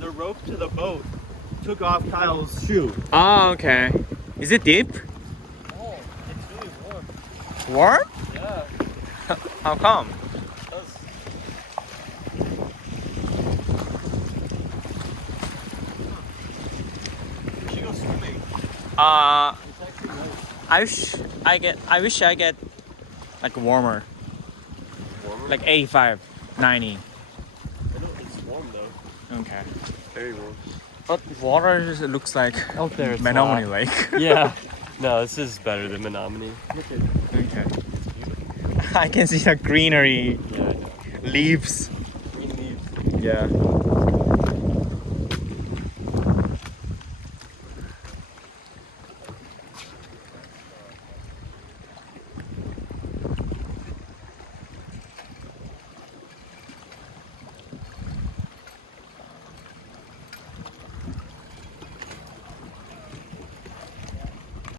the rope to the boat took off Kyle's shoe. Oh, okay. Is it deep? Oh, it's really warm. Warm? Yeah. How come? We should go swimming. It's actually nice. I wish I get like warmer. Warmer? Like 85, 90. I know it's warm though. Okay. Very warm. But water just looks like Out there it's Menominee not. Lake. Yeah. No, this is better than Menominee. Okay. I can see the greenery Yeah, I know. leaves. Green leaves. Yeah.